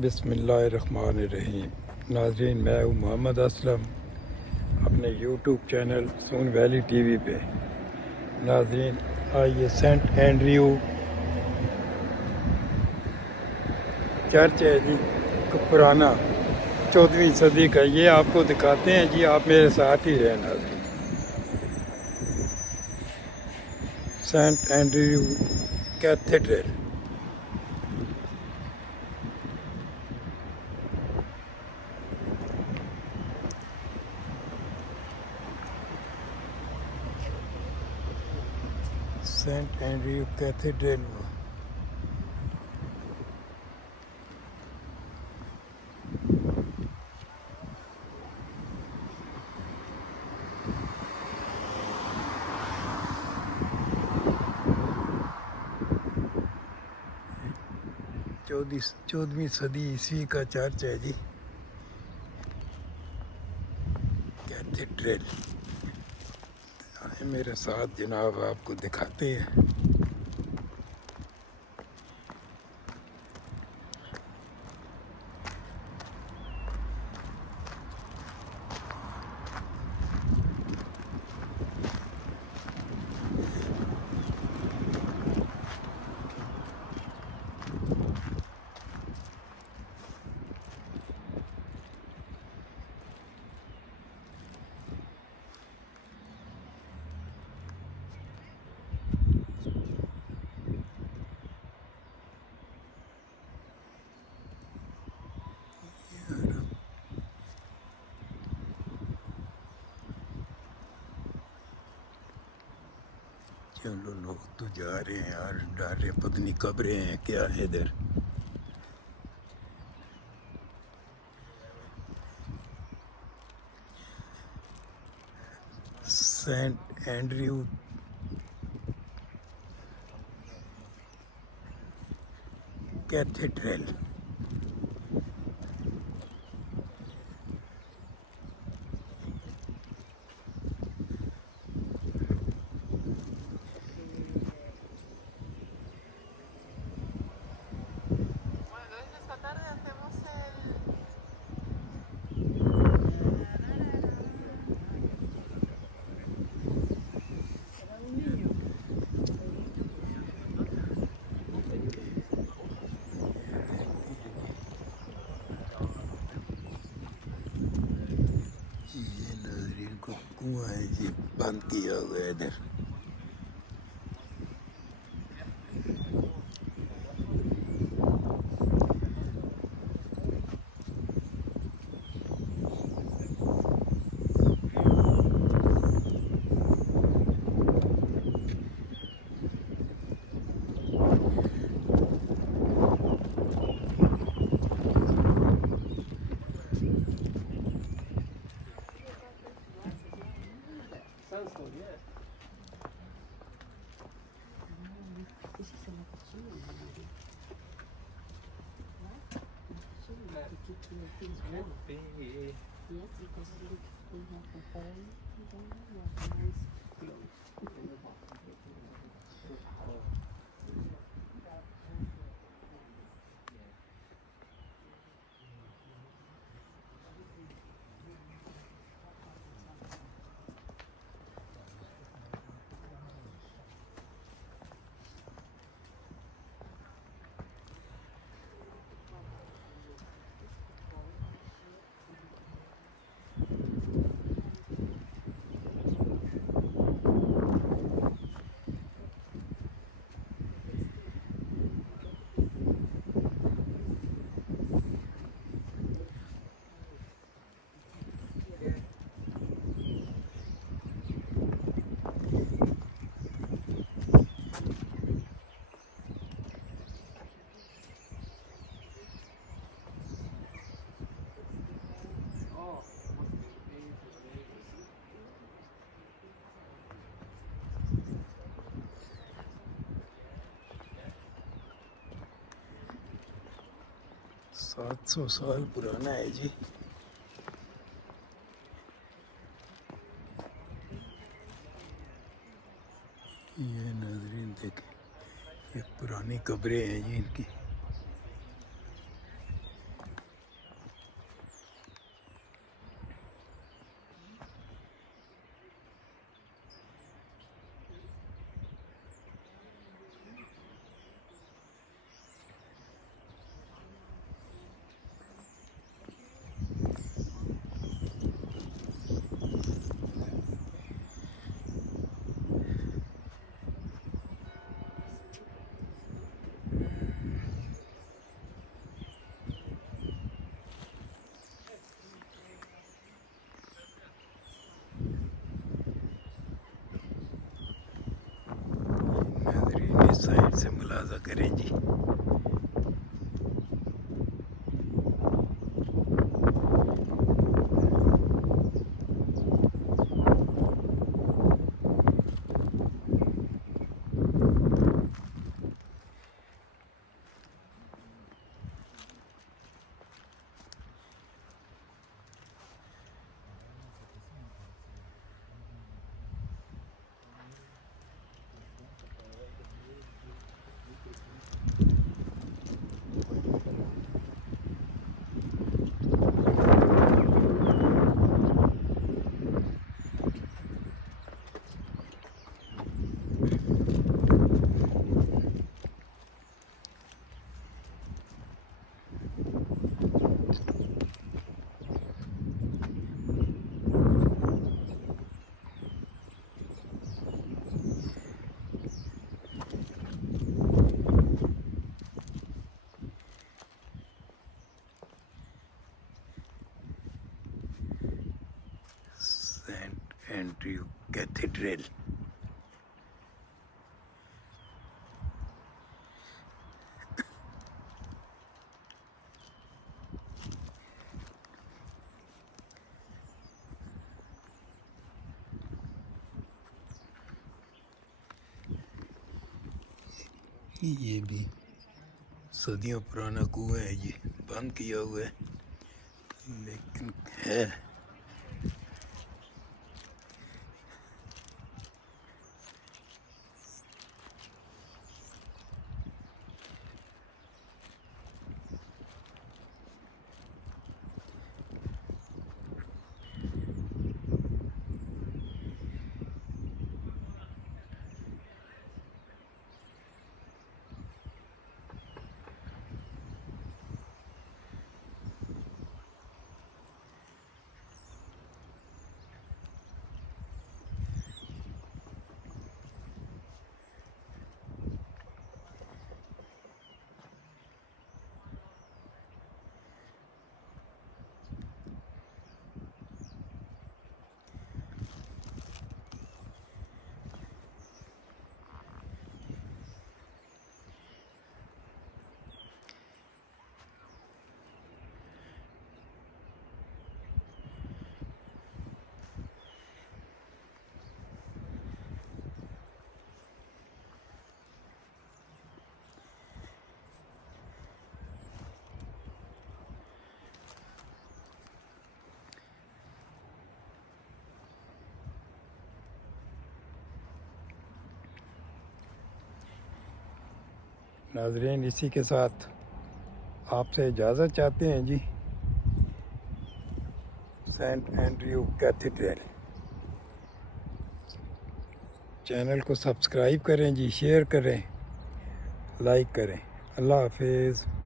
बिस्मिल्लाहिर्रहमानिर्रहीम। नाज़रीन, मैं हूँ मोहम्मद असलम अपने यूट्यूब चैनल सून वैली टीवी पे। नाज़रीन, आइए सेंट एंड्रयू चर्च है जी, पुराना 14वीं सदी का, ये आपको दिखाते हैं जी। आप मेरे साथ ही रहें नाज़रीन। Saint Andrew Cathedral. Saint Andrew Cathedral. 14वीं सदी ईस्वी का चर्च है जी, कैथेड्रल। आए मेरे साथ जनाब, आपको दिखाते हैं। चलो, लोग तो जा रहे हैं यार, डर रहे, पता नहीं कब्रें हैं क्या है इधर। Saint Andrew cathedral. ये नाज़रीन को कुआं है जी, बंद किया हुआ है इधर। Yes, because we have a hole and then we have a nice clothes in the bottom. Oh, 700 साल पुराना है जी। ये नाज़रीन देखें, ये पुरानी कब्रें हैं जी इनकी। से मुलाजा करें जी। Saint Andrew cathedral. ये भी सदियों पुराना कुआं है, ये बंद किया हुआ है लेकिन है। नाज़रीन, इसी के साथ आपसे इजाज़त चाहते हैं जी। सेंट एंड्रयू कैथेड्रल चैनल को सब्सक्राइब करें जी, शेयर करें, लाइक करें। अल्लाह हाफिज़।